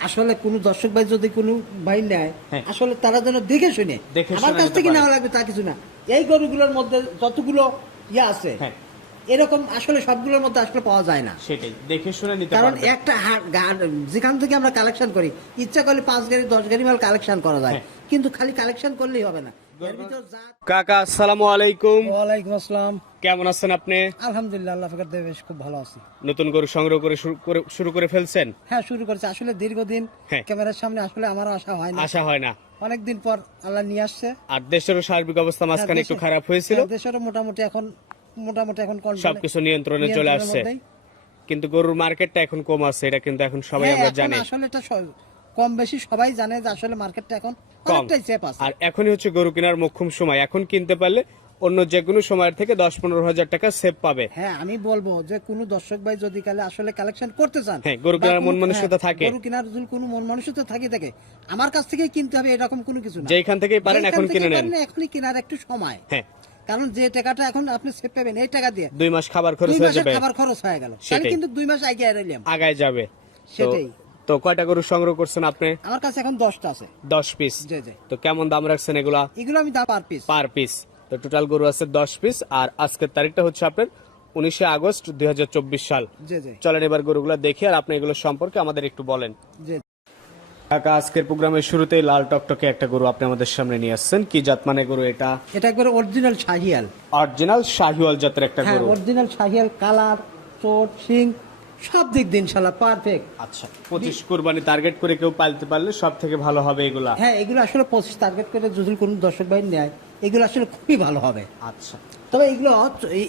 আসলে কোনো দর্শক ভাই যদি কোনো ভাই নেয় হ্যাঁ। আসলে তারা যেন দেখে শুনে। আমার কাছ থেকে নেওয়া লাগবে তা কিছু না। এই গরুগুলোর মধ্যে যতগুলো ইয়ে আছে হ্যাঁ। এরকম আসলে সবগুলোর মধ্যে আসলে পাওয়া যায় না। সেটাই। দেখে শুনে নিতে কারণ একটা যেখান থেকে আমরা কালেকশন করি ইচ্ছা করলে পাঁচ গাড়ি দশ গাড়ি মাল কালেকশন করা যায়। হ্যাঁ। কিন্তু খালি কালেকশন করলেই হবে না। কাকা আসসালামু আলাইকুম। ওয়ালাইকুম আসসালাম। কেমন আছেন আপনি? আলহামদুলিল্লাহ আল্লাহ ফেকার দেবে খুব ভালো আছি। নতুন গরু সংগ্রহ করে শুরু করে ফেলছেন? হ্যাঁ শুরু করেছে। আসলে দীর্ঘদিন হ্যাঁ। ক্যামেরার সামনে আসলে আমারও আশা হয় না। আশা হয় না। অনেকদিন পর আল্লাহ নিয়ে আসছে। আর দেশেরও সার্বিক অবস্থা মাঝখানে একটু খারাপ হয়েছিল। হ্যাঁ, দেশেরও মোটামুটি এখন মোটামুটি এখন সবকিছু নিয়ন্ত্রণে চলে আসছে। কিন্তু গরুর মার্কেটটা এখন কম আছে এটা কিন্তু এখন সবাই হ্যাঁ, আমরা জানি। আসলে এটা কম বেশি সবাই জানে যে আসলে মার্কেটটা এখন অনেকটাই সেফ আছে। আর এখনই হচ্ছে গরু কেনার মোক্ষম সময়। এখন কিনতে পারলে অন্য যে কোনো সময়ের থেকে দশ পনেরো হাজার টাকা সেভ পাবে। হ্যাঁ আমি বলব যে কোনো দর্শক ভাই যদি কালে আসলে কালেকশন করতে চান হ্যাঁ, গরু কেনার মন মানসিকতা হ্যাঁ, থাকে। গরু কেনার যদি কোনো মন মানসিকতা থাকে থাকে আমার কাছ থেকেই কিনতে হবে এরকম কোনো কিছু না। যেখান থেকেই পারেন এখন কিনে নেন। এখনই কেনার একটু সময়। হ্যাঁ। কারণ যে টাকাটা এখন আপনি সেভ পাবেন এই টাকা দিয়ে দুই মাস খাবার খরচ হয়ে যাবে। খাবার খরচ হয়ে গেল। তাহলে কিন্তু দুই মাস আগে আগায় যাবে। সেটাই। তো কয়টা গরু সংগ্রহ করছেন আপনি? আমার কাছে এখন দশটা আছে। দশ পিস জি জি। তো কেমন দাম রাখছেন এগুলা? এগুলো আমি দাম পার পিস পার পিস তো টোটাল গরু আছে দশ পিস আর আজকের তারিখটা হচ্ছে আপনার উনিশে আগস্ট দুই হাজার চব্বিশ সাল। জি জি। চলেন এবার গরুগুলো দেখি আর আপনি এগুলো সম্পর্কে আমাদের একটু বলেন। জি। কাকা আজকের প্রোগ্রামের শুরুতেই লাল টকটকে একটা গরু আপনি আমাদের সামনে নিয়ে আসছেন। কি জাত মানে গরু এটা? এটা একবারে অরিজিনাল শাহিয়াল। অরিজিনাল শাহিওয়াল জাতের একটা হ্যাঁ গরু। অরিজিনাল শাহিয়াল কালার চোট শিং। সব দিক দিন ইনশাল্লাহ পারফেক্ট আচ্ছা পঁচিশ কোরবানি টার্গেট করে কেউ পালতে পারলে সব থেকে ভালো হবে এগুলা? হ্যাঁ এগুলো আসলে পঁচিশ টার্গেট করে যদি কোনো দর্শক ভাই নেয় এগুলো আসলে খুবই ভালো হবে। আচ্ছা। তবে এগুলো এই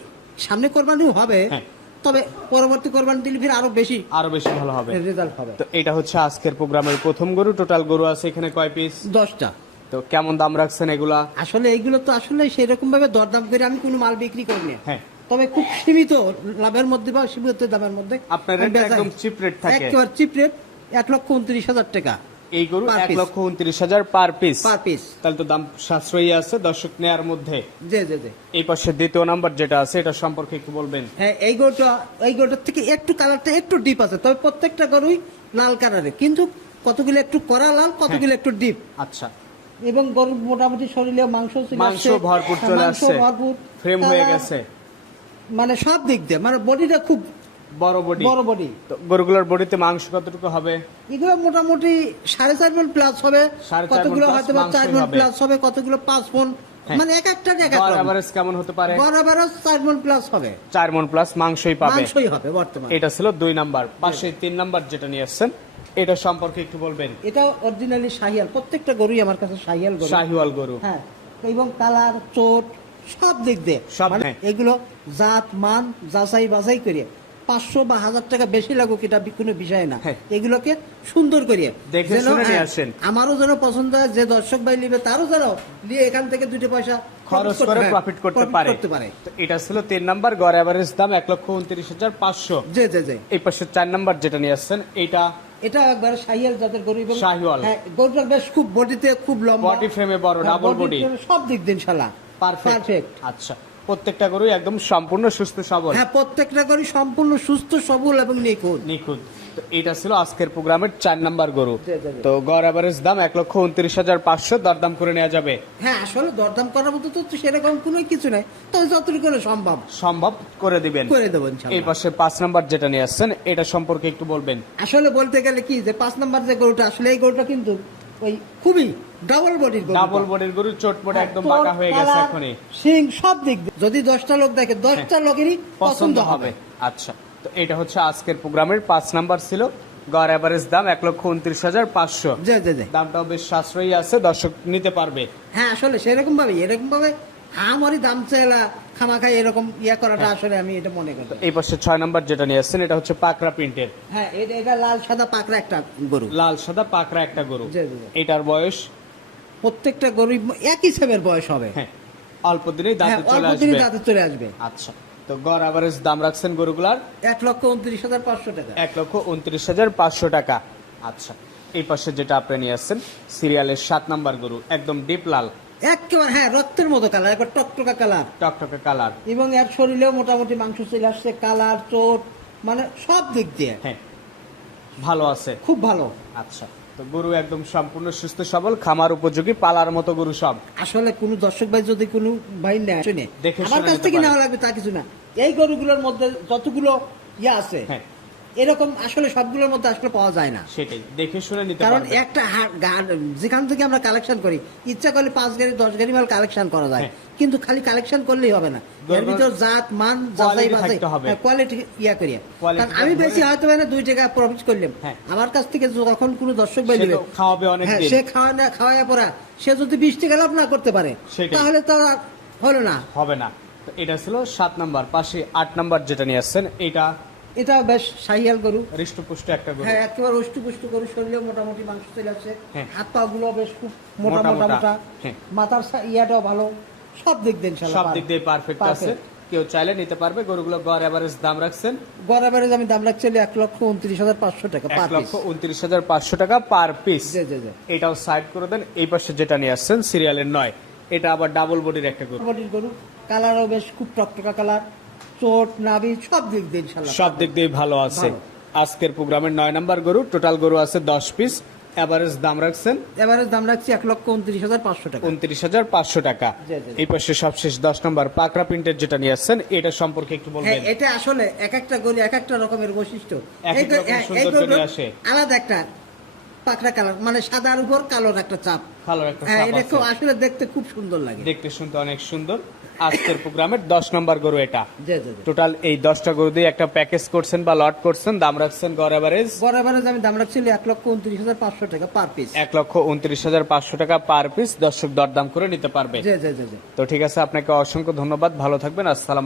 সামনে কোরবানিও হবে হ্যাঁ। তবে পরবর্তী কোরবানি দিলে ফির আরও বেশি আরও বেশি ভালো হবে। রেজাল্ট হবে। তো এটা হচ্ছে আজকের প্রোগ্রামের প্রথম গরু টোটাল গরু আছে এখানে কয় পিস দশটা। তো কেমন দাম রাখছেন এগুলা? আসলে এগুলো তো আসলে সেরকম ভাবে দরদাম করে আমি কোনো মাল বিক্রি করি না। হ্যাঁ। তবে খুব সীমিত লাভের মধ্যে বা সীমিত দামের মধ্যে আপনার আমি রেটটা বেচা- একদম cheap rate থাকে। একেবারে চিপ রেট এক লক্ষ উনত্রিশ হাজার টাকা এই গরু এক লক্ষ উনত্রিশ হাজার পার পিস পার পিস তাহলে তো দাম সাশ্রয়ী আছে দর্শক নেয়ার মধ্যে। জি জি জি। এই পাশে দ্বিতীয় নাম্বার যেটা আছে এটা সম্পর্কে একটু বলবেন। হ্যাঁ এই গরুটা এই গরুটার থেকে একটু কালারটা একটু ডিপ আছে তবে প্রত্যেকটা গরুই লাল কালারে কিন্তু কতগুলো একটু কড়া লাল কতগুলো একটু ডিপ আচ্ছা। এবং গরুর মোটামুটি শরীরে মাংস মাংস ভরপুর হ্যাঁ, চলে মাংস আসছে। ভরপুর। ফ্রেম হয়ে গেছে। মানে সব দিক দিয়ে মানে বডিটা খুব বড় বডি। বড় বডি। তো গরুগুলোর বডিতে মাংস কতটুকু হবে? এগুলো মোটামুটি সাড়ে চার মন প্লাস হবে কতগুলো হয়তো চার মন প্লাস হবে কতগুলো পাঁচ মন হ্যাঁ। মানে এক একটা এক এক এভারেজ কেমন হতে পারে? মন প্লাস হবে। মন প্লাস মাংসই পাবে। মাংসই হবে বর্তমানে। এটা ছিল দুই নাম্বার। পাশে তিন নাম্বার যেটা নিয়ে আসছেন এটা সম্পর্কে একটু বলবেন। এটা অরিজিনালি শাহিয়াল প্রত্যেকটা গরুই আমার কাছে শাহিয়াল গরু। শাহিওয়াল গরু। হ্যাঁ এবং কালার চোট সব দিক দিয়ে। মানে হ্যাঁ। এগুলো জাত মান যাচাই বাছাই করে পাঁচশো বা হাজার টাকা বেশি লাগুক এটা কোনো বিষয় না। হ্যাঁ। এগুলোকে সুন্দর করিয়ে। হ্যাঁ। আমারও যেন পছন্দ হয় যে দর্শক ভাই নিবে তারও যেন নিয়ে এখান থেকে দুটো পয়সা খরচ করে প্রফিট করতে পারে। এটা ছিল তিন নাম্বার গড় এভারেজ দাম এক লক্ষ উনত্রিশ হাজার পাঁচশো। জি জি জি। এই পাশে চার নাম্বার যেটা নিয়ে আসছেন এটা এটা একবার শাহিয়াল জাতের গরু এবং শাহিওয়াল। হ্যাঁ গরুটা বেশ খুব বডিতে খুব লম্বা। বডি ফ্রেমে বড় ডাবল বডি সব দিক দিন শালা পারফেক্ট আচ্ছা প্রত্যেকটা গরুই একদম সম্পূর্ণ সুস্থ সবল। হ্যাঁ প্রত্যেকটা গরু সম্পূর্ণ সুস্থ সবল এবং নিখুঁত। নিখুঁত। তো এটা ছিল আজকের প্রোগ্রামের চার নাম্বার গরু। তো গড় এভারেজ দাম এক লক্ষ উনত্রিশ হাজার পাঁচশো দরদাম করে নেওয়া যাবে। হ্যাঁ আসলে দরদাম করার মতো তো সেরকম কোনো কিছু নাই। তবে যতটুকু সম্ভব। সম্ভব করে দিবেন। করে দেবো ইনশাআল্লাহ। এই পাশে পাঁচ নাম্বার যেটা নিয়ে আসছেন এটা সম্পর্কে একটু বলবেন। আসলে বলতে গেলে কি যে পাঁচ নাম্বার যে গরুটা আসলে এই গরুটা কিন্তু ওই খুবই ডাবল বডির গরু ডাবল বডির গরু চোট পড়ে হ্যাঁ, একদম বাঁকা হয়ে গেছে এখনই। সিং সব দিক দিয়ে। যদি দশটা লোক দেখে দশটা লোকেরই পছন্দ হবে। আচ্ছা তো এটা হচ্ছে আজকের প্রোগ্রামের পাঁচ নাম্বার ছিল। গড় এভারেজ দাম এক লক্ষ উনত্রিশ হাজার পাঁচশো। দামটাও বেশ সাশ্রয়ী আছে দর্শক নিতে পারবে। হ্যাঁ আসলে সেরকম ভাবে এরকম ভাবে আমারই দাম চাইলা খামাখাই এরকম ইয়া করাটা হ্যাঁ। আসলে আমি এটা মনে করি। এই পাশে ছয় নাম্বার যেটা নিয়ে আসছেন এটা হচ্ছে পাকড়া প্রিন্টের হ্যাঁ এটা এটা লাল সাদা পাকড়া একটা গরু। লাল সাদা পাকড়া একটা গরু। এটার বয়স প্রত্যেকটা গরু একই সেমের বয়স হবে। হ্যাঁ অল্প দিনেই হ্যাঁ দাঁতে চলে অল্প দাঁতে চলে আসবে। আচ্ছা তো গড় এভারেজ দাম রাখছেন গরুগুলার? এক লক্ষ উনত্রিশ হাজার পাঁচশো টাকা। এক লক্ষ উনত্রিশ হাজার পাঁচশো টাকা। আচ্ছা এই পাশে যেটা আপনি নিয়ে আসছেন সিরিয়ালের সাত নাম্বার গরু একদম ডিপ লাল। একেবারে হ্যাঁ রক্তের মতো কালার একবার টকটকা কালার টকটকে কালার এবং এর শরীরেও মোটামুটি মাংস চলে আসছে কালার চোট মানে সব দিক দিয়ে। হ্যাঁ ভালো আছে। খুব ভালো। আচ্ছা তো গরু একদম সম্পূর্ণ সুস্থ সবল খামার উপযোগী পালার মতো গরু সব। আসলে কোনো দর্শক ভাই যদি কোনো ভাই নেয় আমার কাছ থেকে। নেওয়া লাগবে তা কিছু না। এই গরুগুলোর মধ্যে যতগুলো ইয়ে আছে হ্যাঁ। এরকম আসলে সবগুলোর মধ্যে আসলে পাওয়া যায় না। সেটাই দেখে শুনে নিতে কারণ একটা যেখান থেকে আমরা কালেকশন করি ইচ্ছা করলে পাঁচ গাড়ি দশ গাড়ি মাল কালেকশন করা যায়। হ্যাঁ। কিন্তু খালি কালেকশন করলেই হবে না। এর ভিতর জাত মান যাচাই বাছাই কোয়ালিটি ইয়া করিয়া। Quality কারণ আমি বেশি হয়তো না দুই টাকা প্রফিট করলাম। হ্যাঁ। আমার কাছ থেকে যখন কোনো দর্শক সে নেবে খাওয়াবে অনেক হ্যাঁ দিন। সে খাওয়া না খাওয়াইয়া পড়া সে যদি বিশ টাকা লাভ না করতে পারে তাহলে তো হলো না। হবে না। এটা ছিল সাত নাম্বার পাশে আট নাম্বার যেটা নিয়ে আসছেন এটা এটা বেশ সাহিয়াল গরু। হৃষ্টপুষ্ট একটা গরু। হ্যাঁ একেবারে অষ্টু পুষ্টু গরু শরীরে মোটামুটি মাংস চলে আসছে হ্যাঁ। হাত পা গুলো বেশ খুব মোটা মোটা মোটা হ্যাঁ। মাথার ইয়াটাও ভালো। সব দিক দিয়ে সব দিক দিয়ে পারফেক্ট আছে। কেউ চাইলে নিতে পারবে। গরুগুলো গড় এভারেজ দাম রাখছেন। গড় এভারেজ আমি দাম রাখছি এক লক্ষ উনত্রিশ হাজার পাঁচশো টাকা এক পার লক্ষ পিস উনত্রিশ হাজার পাঁচশো টাকা পার পিস এটাও সাইড করে দেন। এই পাশে যেটা নিয়ে আসছেন সিরিয়ালের নয়। এটা আবার ডাবল বডির একটা গরু। বডির গরু। কালারও বেশ খুব টকটকা কালার চোট নাভি সব দিক দিয়ে ইনশাল্লাহ সব দিক দিয়ে ভালো আছে। আজকের প্রোগ্রামের নয় নাম্বার গরু টোটাল গরু আছে দশ পিস। এভারেজ দাম রাখছেন এভারেজ দাম রাখছি এক লক্ষ উনত্রিশ হাজার পাঁচশো টাকা। উনত্রিশ হাজার পাঁচশো টাকা। এই পাশে সবশেষ দশ নম্বর পাকড়া প্রিন্টের যেটা নিয়ে আসছেন এটা সম্পর্কে একটু হ্যাঁ বলবেন এটা আসলে এক একটা গরু এক একটা রকমের বৈশিষ্ট্য। হ্যাঁ। আলাদা একটা পাকড়া কালার মানে সাদার উপর কালোর একটা চাপ। ভালো একটা হ্যাঁ এটা। আসলে দেখতে খুব সুন্দর লাগে। দেখতে শুনতে অনেক সুন্দর। আজকের প্রোগ্রামের দশ নম্বর গরু এটা। টোটাল এই দশটা গরু দিয়ে একটা প্যাকেজ করছেন বা লট করছেন দাম রাখছেন গড় এভারেজ গড় এভারেজ আমি দাম রাখছি এক লক্ষ উনত্রিশ হাজার পাঁচশো টাকা পার পিস এক লক্ষ উনত্রিশ হাজার পাঁচশো টাকা পার পিস দর্শক দরদাম করে নিতে পারবে। জি জি জি জি। তো ঠিক আছে আপনাকে অসংখ্য ধন্যবাদ ভালো থাকবেন আসসালাম